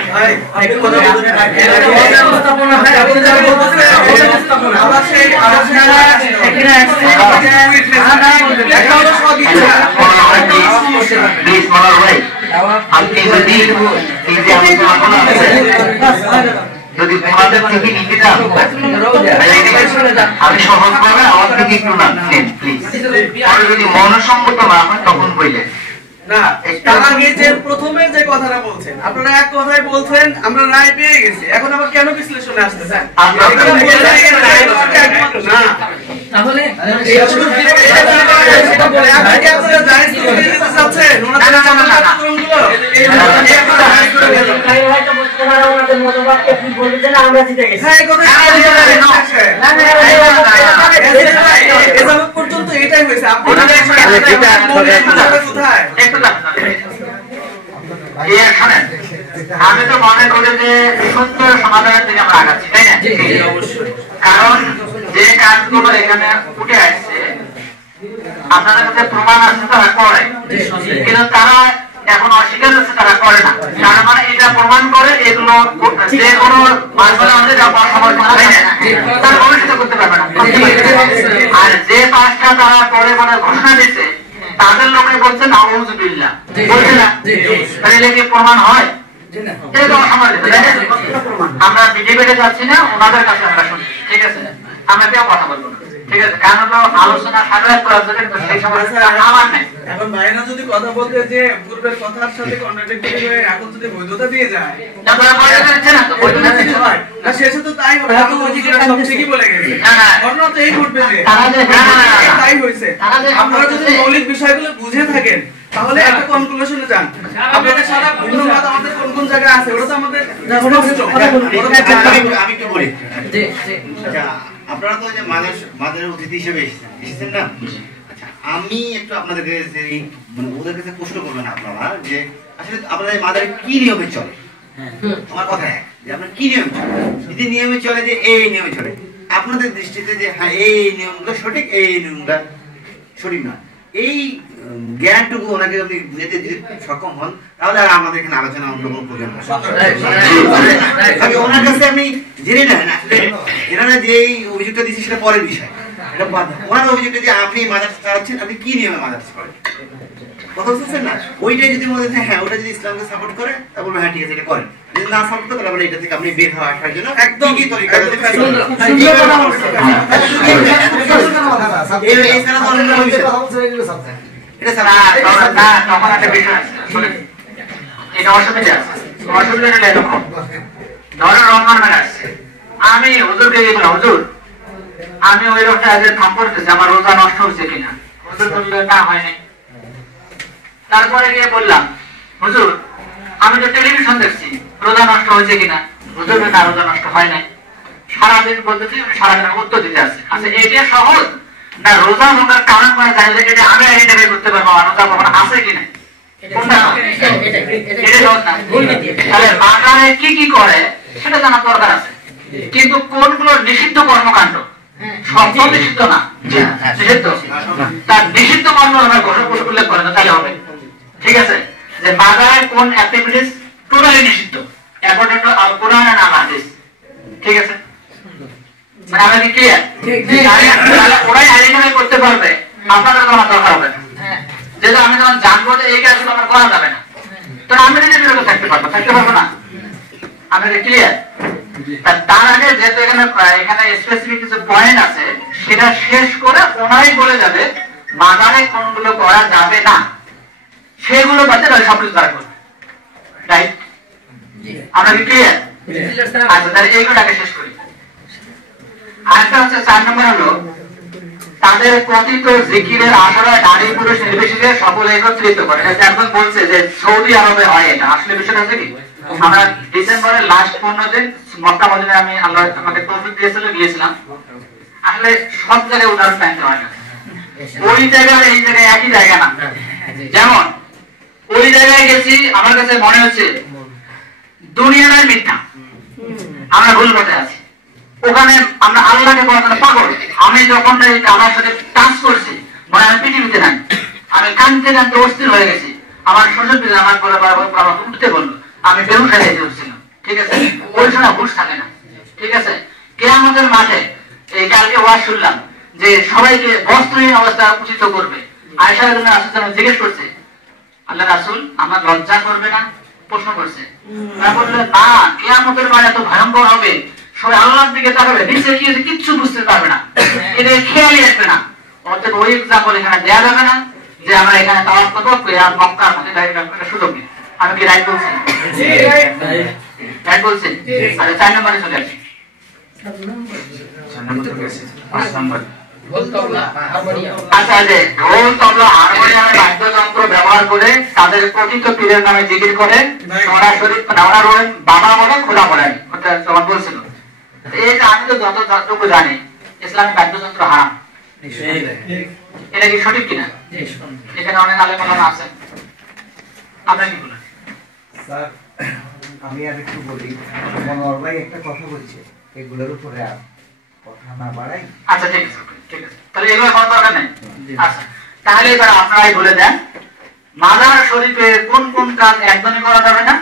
যদি তোমাদের থেকে নিতে চান আমি সহজভাবে আমার থেকে একটু না নেন প্লিজ। আর যদি মনসম্মত না হয় তখন বললেন না। তার আগে যে প্রথমে যে কথাটা বলছেন, আপনারা এক কথাই বলছেন আমরা রায় পেয়ে গেছি, এখন আবার কেন বিশ্লেষণে আসতে চান? তাহলে পর্যন্ত এটাই হয়েছে। আমি তো মনে করি যে সুন্দর সমাধানের দিকে আমরা আগাচ্ছি, তাই না? কারণ যে কাজগুলো এখানে উঠে আসছে আপনাদের কাছে প্রমাণ আছে তারা করে, কিন্তু তারা এখন অস্বীকার করছে তারা করে না। তার মানে এটা প্রমাণ করে এগুলো যে কোনো আমাদের তারা অনুষ্ঠিত করতে পারবে না। আর যে পাঁচটা তারা করে বলে ঘোষণা দিচ্ছে তাদের লোকে বলছে নাউযুবিল্লাহ, বলছে না, তাহলে কি প্রমাণ হয়? আমরা ডিবেটে যাচ্ছি না, ওনাদের কাছে আমরা শুনি, ঠিক আছে? আমরা কেউ কথা বলবো না, ঠিক আছে? কারণ আলোচনা সাজায় করার জন্য সেই সময় আমার নেই। এখন ভাইরা যদি কথা বলতে যে পূর্বের কথার সাথে কন্ট্রাডিক্টরি হয়ে এখন যদি বৈধতা দিয়ে যায়, না শেষে তো তাই হবে। সব ঠিকই বলে গেছে, ঘটনা তো এই ঘটবে যে তাই হয়েছে। আপনারা যদি মৌলিক বিষয়গুলো বুঝে থাকেন তাহলে একটা কনক্লুশনে যান। আপনাদের সারা ভিন্ন মত আমাদের কোন কোন জায়গায় আছে ওটা তো আমাদের আমি একটু বলি। আচ্ছা, আপনারা তো যে মাদারের অতিথি হিসেবে এসেছেন না? আচ্ছা, আমি একটু আপনাদেরকে মানে ওদের কাছে প্রশ্ন করবেন আপনারা যে আসলে আপনাদের মাদারে কি নিয়মে চলে। আমার কথা যে আপনার কি নিয়মে চলে, যদি নিয়মে চলে যে এই নিয়মে চলে আপনাদের দৃষ্টিতে যে হ্যাঁ এই নিয়মগুলো সঠিক, এই নিয়মটা সঠিক না, এই জ্ঞানটুকু ওনাকে আপনি বুঝাতে যদি সক্ষম হন তাহলে আর আমাদের এখানে আলোচনা অন্য কোনো প্রয়োজন নেই। ওনার কাছে আপনি জেনে নেন আসলে এনারা যে অভিযোগটা দিচ্ছে সেটা পরের বিষয়। এটা ওনার অভিযোগটা যে আপনি মাদার্স চালাচ্ছেন, আপনি কি নিয়মে মাদার্স করেন কথা বুঝছেন না? ওইটাই যদি মনে হয় হ্যাঁ ওটা যদি ইসলামকে সাপোর্ট করে তা বলবো হ্যাঁ ঠিক আছে এটা করেন, যদি না সাপোর্ট করে তাহলে এটা থেকে আপনি বের হওয়া আসার জন্য একদম কি তরিকা আমি হুজুরকে গেছিলাম, হুজুর আমি ওই লোকটা আগে থাপ্পড় দিয়েছি, আমার রোজা নষ্ট হয়েছে কিনা? হুজুর বললো না হয়নি। তারপরে গিয়ে বললাম হুজুর আমি তো টেলিভিশন দেখছি, রোজা নষ্ট হয়েছে কিনা? হুজুর না রোজা নষ্ট হয় নাই। সারাদিন বলতেছি, সারাদিন উত্তর দিতে আসছে। আচ্ছা এটা সহজ না রোজা ভাঙার কারণ করে যায় যে এটা আমি আইডেন্টিফাই করতে পারবো রোজা ভাঙা আছে কিনা? তাহলে বাগানে কি কি করে সেটা জানার দরকার আছে, কিন্তু কোনগুলো নিষিদ্ধ কর্মকাণ্ড সব নিষিদ্ধ না, নিষিদ্ধ তার নিষিদ্ধ কর্ম উল্লেখ করে না তাহলে হবে, ঠিক আছে? যে বাজারে কোন অ্যাক্টিভিটিস টোটালি নিষিদ্ধ অ্যাকর্ডিং টু আল কোরআন এন্ড আল হাদিস, ঠিক আছে? মানে আমরা কি ক্লিয়ার? তাহলে ওরাই আইডেন্টিফাই করতে পারবে, আপনাদের কোনো দরকার হবে না। যেটা আমি যখন জানবো যে এই কাজগুলো আমার করা যাবে না, তো আমি নিজে বিরত থাকতে পারবো না। আমাদের ক্লিয়ার? তার আগে যেহেতু এখানে স্পেসিফিক কিছু পয়েন্ট আছে সেটা শেষ করে ওনাই বলে যাবে বাজারে কোনগুলো করা যাবে না, সেগুলো বাদে সব কিছু তারা করবে, রাইট? আমরা কি ক্লিয়ার? আচ্ছা তাহলে এইগুলোকে শেষ করি। আরেকটা হচ্ছে 4 নম্বর হলো তাদের কথিত জিকিরের আসরে নারী পুরুষ নির্বিশেষে সকলে একত্রিত করে। একজন বলছে যে সৌদি আরবে হয় এটা, আসলে বিষয়টা আছে কি? আমরা ডিসেম্বরের লাস্ট 15 দিন মক্কা মদিনায় আমি আল্লাহ আমাকে তৌফিক দিয়েছিল, গিয়েছিলাম। আসলে সব জায়গায় উদাহরণ পাইতে হয় না, ওই জায়গায় এই জায়গায় একই জায়গা না। যেমন ওই জায়গায় গেছি, আমার কাছে মনে হচ্ছে দুনিয়ার মিথ্যা, আমরা ভুল পথে আছি। ওখানে আমরা আল্লাহকে বলার জন্য পাগল। আমি যখন আমার সাথে টাচ করছি, মানে আমি পৃথিবীতে নাই, আমি কানতে কানতে অস্থির হয়ে গেছি। আমার শ্বশুর পিতা আমার বলে আমাকে উঠতে বললো, আমি বেহুশ হয়ে যেতে হচ্ছিলাম। ঠিক আছে, ওই সময় হুঁশ থাকে না। ঠিক আছে, কিয়ামতের মাঠে এই কালকে ওয়াজ শুনলাম যে সবাইকে বস্ত্রহীন অবস্থা উচিত করবে। আয়েশা রাদিয়াল্লাহু আনহা জিজ্ঞেস করছে, আল্লাহ রাসূল আমার লজ্জা করবে না? প্রশ্ন করছে। তারা বললেন না, কিয়ামতের মাঠে এত ভয়ঙ্কর হবে, সবাই আল্লাহর দিকে তাকাবে, নিচে কি হয়েছে কিচ্ছু বুঝতে পারবে না, এটা খেয়ালই আসবে না। অর্থাৎ ওই এক্সাম্পল এখানে দেওয়া যাবে না যে আমরা এখানে তাওয়াফ করবো, মক্কার মধ্যে একটা সুযোগ নেই। আমি কি রাইট বলছি? রাইট বলছি? আচ্ছা 4 নম্বরে চলে আসি। 5 নম্বর আচ্ছা, যে ঢোল তবলা হারমোনিয়ামের বাদ্যযন্ত্র ব্যবহার করে তাদের প্রকৃত পীরের নামে জিকির করে সরাসরি ওনারা বলেন বাবা বলে খোদা বলেন, ওটা তোমার বলছিল। এই যে আমি তো যতটুকু জানি ইসলামিক বাদ্যযন্ত্র হারাম, এটা কি সঠিক কিনা? এখানে অনেক আলেম ওলামা আছেন, আপনারা কি বলেন? স্যার আমি আর একটু বলি, মনোহর ভাই একটা কথা বলছে, এগুলোর উপরে আর কথা না বাড়াই। আচ্ছা ঠিক আছে, ঠিক আছে, তাহলে এগুলো কোনো দরকার নেই। আচ্ছা তাহলে এবার আপনারাই বলে দেন মাজার শরীফে কোন কোন কাজ একদমই করা যাবে না,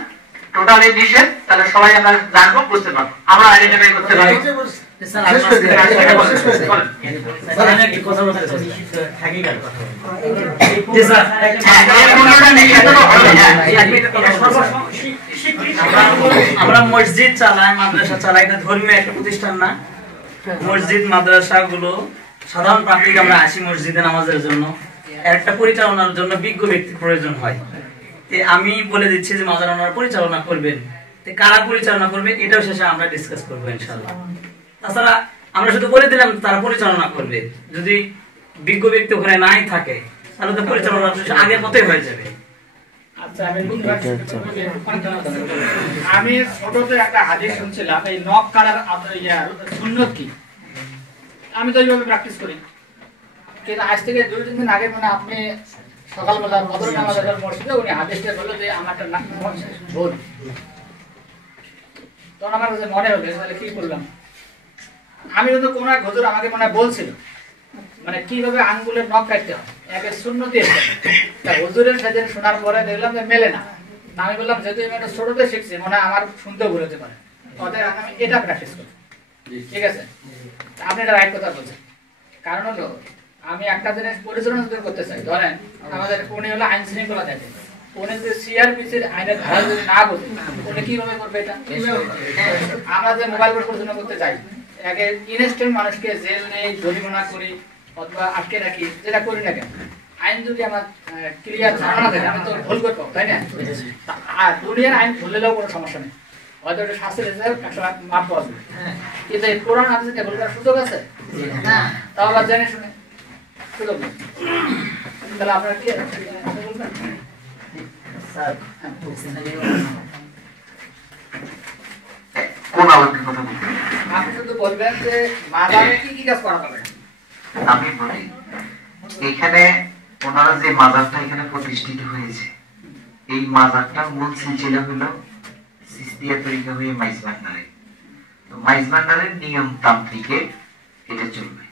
টোটালি নিষেধ। তাহলে সবাই আমরা জানবো, বুঝতে পারবো, আমরা আইডেন্টিফাই করতে পারবো। আমরা মসজিদ চালাই, মাদ্রাসা চালাই, এটা ধর্মীয় একটা প্রতিষ্ঠান না। মসজিদ মাদ্রাসা গুলো সাধারণ পাবলিক আমরা আসি মসজিদে নামাজের জন্য, একটা পরিচালনার জন্য বিজ্ঞ ব্যক্তির প্রয়োজন হয়। আমি বলে দিচ্ছি যে মাজার ওনারা পরিচালনা করবেন, কারা পরিচালনা করবে এটাও শেষে আমরা ডিসকাস করবো ইনশাআল্লাহ। তাছাড়া আমরা শুধু বলে দিলাম তারা পরিচালনা করবে, যদি বিজ্ঞ ব্যক্তি ওখানে নাই থাকে তাহলে তো পরিচালনা আগের মতোই হয়ে যাবে। আচ্ছা আমি ছোটতে একটা হাদিস শুনছিলাম, এই নখ কাটার সুন্নত কি, আমি তো এইভাবে প্র্যাকটিস করি, কিন্তু আজ থেকে 2-3 দিন আগে মানে আপনি সকালবেলা বদর নামাজের মসজিদে উনি হাদিসটা বললো যে আমার একটা নাক ভুল, তখন আমার কাছে মনে হলো তাহলে কি করলাম। আমি কিন্তু কোন এক হুজুর আমাকে মনে বলছিল মানে কিভাবে আঙ্গুলের নখ কাটতে হয়, একের সুন্নতি তা হুজুরের সেদিন শোনার পরে দেখলাম যে মেলে না। আমি বললাম যেহেতু আমি একটা ছোটতে শিখছি মনে হয় আমার শুনতেও ভুল হতে পারে, অতএব আমি এটা প্র্যাকটিস করি। ঠিক আছে, আপনি এটা রাইট কথা বলছেন। কারণ হলো আমি একটা জিনিস পরিচালনা যদি করতে চাই, ধরেন আমাদের উনি হলো আইন শৃঙ্খলা দেখে, উনি যদি সিআরপিসির আইনের ধারা যদি না বোঝে উনি কিভাবে করবে এটা? আমরা যে মোবাইল পরিচালনা করতে চাই, আগে ইনস্ট্যান্ট মানুষকে জেল নেই, জরিমানা করি অথবা আটকে রাখি, যেটা করি না কেন, আইন যদি আমার ক্লিয়ার ধারণা থাকে আমি তো ভুল করবো, তাই না? আর দুনিয়ার আইন ভুললেও কোনো সমস্যা নেই, হয়তো ওটা শাস্তির হিসেবে 100 মাপ পাওয়া যাবে, কিন্তু এই কোরআন হাদিসে ভুল করার সুযোগ আছে না, তাও আবার জেনে শুনে সুযোগ নেই। তাহলে আপনারা কি বলবেন? স্যার কোন আলোচনার কথা বলছেন? আপনি শুধু বলবেন যে মাজারে কি কি কাজ করা হবে। আমি বলি এখানে ওনারা যে মাজারটা এখানে প্রতিষ্ঠিত হয়েছে, এই মাজারটার মূল সিলসিলা হলো সিস্তিয়া তরিকা হয়ে মাইজ ভান্ডারে। তো মাইজ ভান্ডারের নিয়ম তান্ত্রিকে এটা চলবে,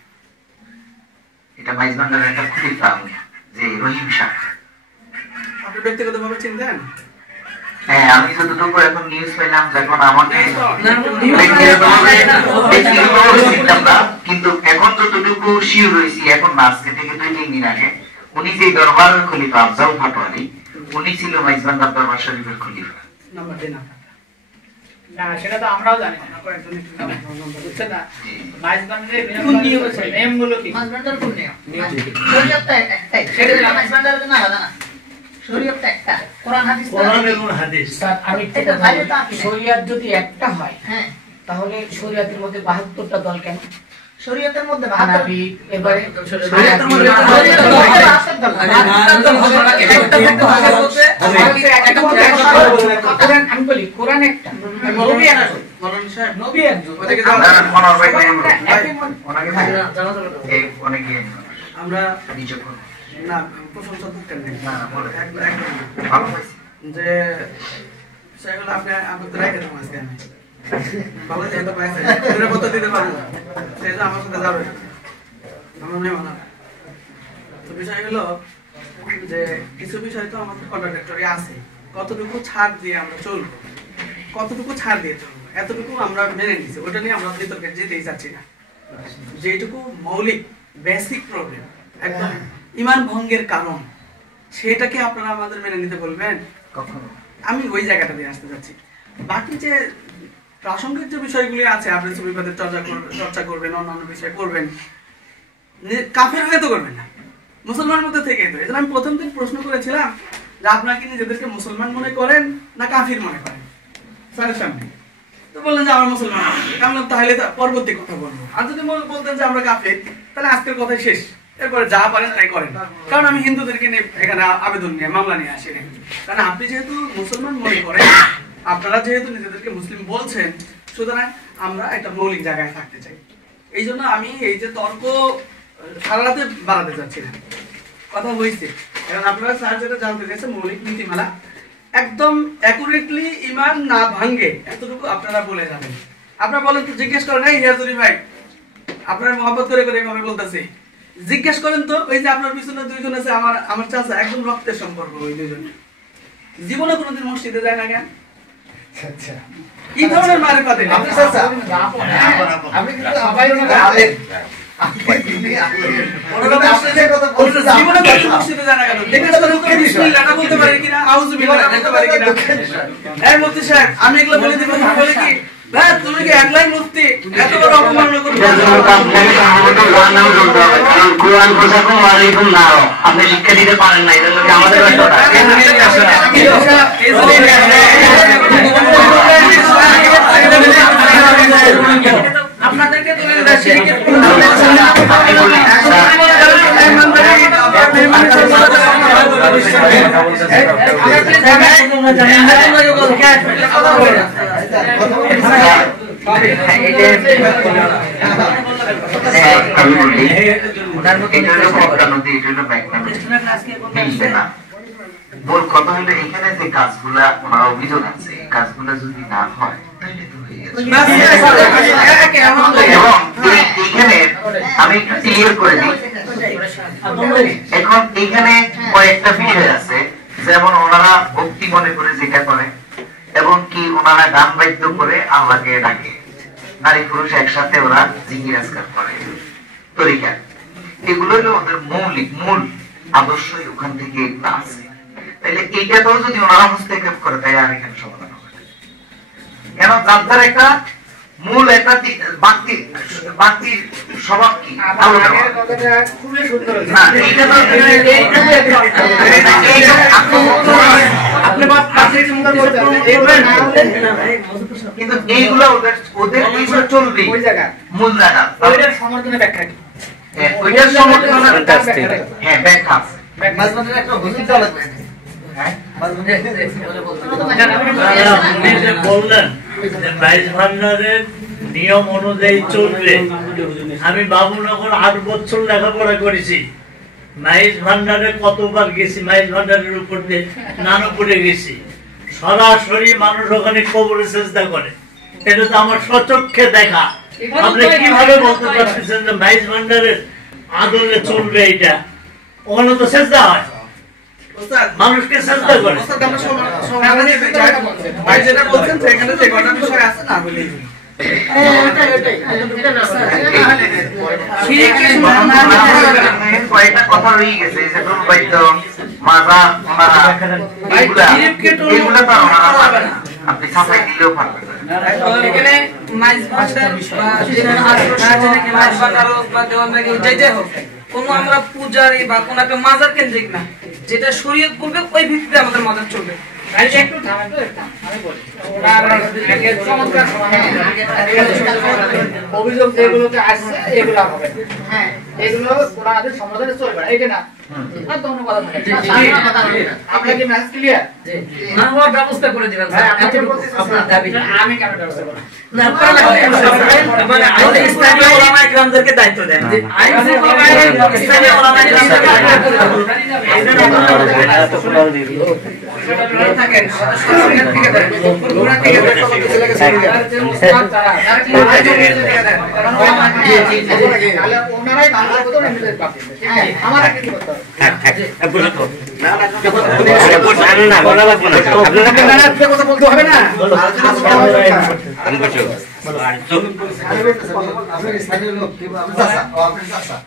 এটা মাইজ ভান্ডারের একটা খলিফা যে রহিম শাহ। আপনি ব্যক্তিগতভাবে চিনতেন? হ্যাঁ, আমি যতটুকু এখন নিউজ পেলাম, যখন আমাকে কিন্তু এখন যতটুকু শিওর হয়েছি, এখন আজকে থেকে 2-3 দিন আগে উনি যে দরবারের খলিফা আফজাল ফাটোয়ারি, উনি ছিল মাইজবান্ডার দরবার শরীফের খলিফা। না সেটা তো আমরাও জানি না, বুঝছেন না? মাইজবান্ডারের নিয়মগুলো কি? মাইজবান্ডার কোন নিয়ম? শরীয়তটা একটাই, সেটা মাইজবান্ডারের জন্য আলাদা না, শরীয়তটা একটা, কোরআন হাদিস স্যার আমি এটা ভালো তো শরীয়ত যদি একটা হয় হ্যাঁ তাহলে শরীয়তের মধ্যে 72টা দল কেন? শরীয়তের মধ্যে হানাফি এবারে শরীয়তের মধ্যে 72 দল হবে, আমি বলি কোরআন একটা নবী একটা মৌলানা সাহেব নবী একজন ওদেরকে আমরা মনোর ভাই অনেকে আমরা নিচে করব না প্রশংসা দরকার নেই না বলে একদম ভালো হয়েছে যে সেগুলো আপনি আমাকে রেখে দেবো আজকে আমি ভালো যেতে পাইছে এর মতো দিতে পারবো সেটা আমার সাথে যাবে আমার নেই না তো বিষয় হলো যে কিছু বিষয় তো আমাদের কন্ট্রাক্টরি আছে কতটুকু ছাড় দিয়ে আমরা চলবো কতটুকু ছাড় দিয়ে চলবো এতটুকু আমরা মেনে নিচ্ছি ওটা নিয়ে আমরা বিতর্কে যেতেই চাচ্ছি না যেটুকু মৌলিক বেসিক প্রবলেম একদম ঈমান ভঙ্গের কারণ সেটাকে আপনারা আমাদের মেনে নিতে বলবেন কখনো আমি ওই জায়গাটা দিয়ে আসতে যাচ্ছি বাকি যে প্রাসঙ্গিক যে বিষয়গুলি আছে আপনি সুবিবাদের চর্চা করবেন অন্যান্য বিষয় করবেন কাফের হয়ে তো করবেন না মুসলমান মধ্যে থেকে তো এজন্য আমি প্রথম দিন প্রশ্ন করেছিলাম যে আপনারা কি নিজেদেরকে মুসলমান মনে করেন না কাফির মনে করেন স্যারের সামনে তো বললেন যে আমরা মুসলমান আমি তাহলে পরবর্তী কথা বলবো আর যদি বলতেন যে আমরা কাফির তাহলে আজকের কথাই শেষ এরপরে যা পারেন তাই করেন কারণ আমি হিন্দুদেরকে নিয়ে এখানে আবেদন নিয়ে মামলা নিয়ে আসি কারণ আপনি যেহেতু মুসলমান মনে করেন আপনারা যেহেতু নিজেদেরকে মুসলিম বলছেন সুতরাং আমরা একটা মৌলিক জায়গায় থাকতে চাই এই জন্য আমি এই যে তর্ক সারা রাতে বাড়াতে চাচ্ছি না কথা হয়েছে এখন আপনারা স্যার যেটা জানতে চাইছে মৌলিক নীতিমালা একদম অ্যাকুরেটলি ঈমান না ভাঙে এতটুকু আপনারা বলে যাবেন আপনারা বলেন তো জিজ্ঞেস করেন এই হিয়াজুরি ভাই আপনারা মহব্বত করে করে এভাবে বলতেছে জিজ্ঞেস করেন তো ওই যে আপনার পিছনে দুইজন আছে আমার চাচা একদম রক্তের সম্পর্ক ওই দুইজন জীবনে কোনোদিন মসজিদে যায় না কেন আচ্ছা কি ধরনের মারের কথা আপনি চাচা আপনি কিন্তু সবাই আলেন জীবনে মসজিদে যায় না কেন জিজ্ঞেস করেন তো বিসমিল্লাহ বলতে পারে কিনা আউযুবিল্লাহ বলতে পারে কিনা এই মুফতি সাহেব আমি এগুলো বলে দিব বলে কি ভাই তুমি কি একলাই মুফতি এত বড় অপমাননা করবে কোরআন প্রশাসন আলাইকুম না আপনি শিক্ষা দিতে পারেন না এটা লোকে আমাদের আপনাদেরকে তুলে দেওয়া শিরকের বল কথা হলো এখানে যে কাজগুলা ওনার অভিযোগ আছে কাজগুলা যদি না হয় তাহলে তো হয়ে গেছে এবং এইখানে আমি একটু ক্লিয়ার করে দিই এখন এইখানে কয়েকটা বিষয় আছে যেমন ওনারা ভক্তি মনে করে যেটা করে এবং কি ওনারা গান বাদ্য করে আল্লাহকে ডাকে নারী পুরুষ একসাথে ওরা জিকির আজকার করে তরিকা এগুলো হলো ওদের মৌলিক মূল আদর্শই ওখান থেকে এগুলো আছে তাহলে এইটাতেও যদি ওনারা হস্তক্ষেপ করে তাই আর এখানে সমাধান হবে কেন যার একটা মূল একটা বাড়তি স্বভাব কি খুবই সুন্দর না এইটা তো কিন্তু এইগুলো ওদের এইগুলো চলবে ওই জায়গা মূল জায়গা ওইটার সমর্থনে ব্যাখ্যা কি ওইটার সমর্থনে হ্যাঁ ব্যাখ্যা আছে মাঝমাঝে একটা হুজুর দেওয়া লাগবে বললেন যে মাইজ ভান্ডারের নিয়ম অনুযায়ী চলবে আমি বাবুনগর 8 বছর লেখাপড়া করেছি মাইজ ভান্ডারে কতবার গেছি মাইজ ভান্ডারের উপর দিয়ে নানপুরে গেছি সরাসরি মানুষ ওখানে কবরে সেজদা করে এটা তো আমার সচক্ষে দেখা আপনি কিভাবে বলতে পারতেছেন যে মাইজ ভান্ডারের আদলে চলবে এটা ওখানে তো সেজদা হয় মানুষকে চেষ্টা করে ভাই যেটা বলছেন সেখানে যে কটা বিষয় আছে না বলেই কয়েকটা কথা রয়ে গেছে যে টোল বাইদ্য মাজা এগুলা তো আপনি ছাপাই দিলেও পারবেন এখানে মাইজ ভান্ডার বা দেওয়ানবাগি যাই হোক কোনো আমরা পূজারি বা কোনো একটা মাজার কেন্দ্রিক না যেটা শরীয়ত বলবে ওই ভিত্তিতে আমাদের মাজার চলবে একটু থামেন তো আমি বলি চমৎকার অভিযোগ যেগুলোতে আসছে এগুলো হবে, হ্যাঁ এগুলো কোরআনের সমাধানে চলবে না, এইটা না আর তো কোনো কথা নাই। আপনার কি ম্যাচ ক্লিয়ার? না হওয়ার ব্যবস্থা করে দিবেন স্যার, আপনার দাবি। আমি কেন ব্যবস্থা করব না করা লাগবে, মানে আইনে ইসলামী ওলামা ইকরামদেরকে দায়িত্ব দেন, আইনে ইসলামী ওলামা ইকরামদেরকে দায়িত্ব দেন। থাকেন সরকার থেকে দেন, পুরো থেকে দেন, তাহলে ওনারাই ভালো করে নিতে পারবে, আমার কিছু করতে হবে কথা বলতে হবে না। আপনার স্থানীয় লোক, আপনি চাচা,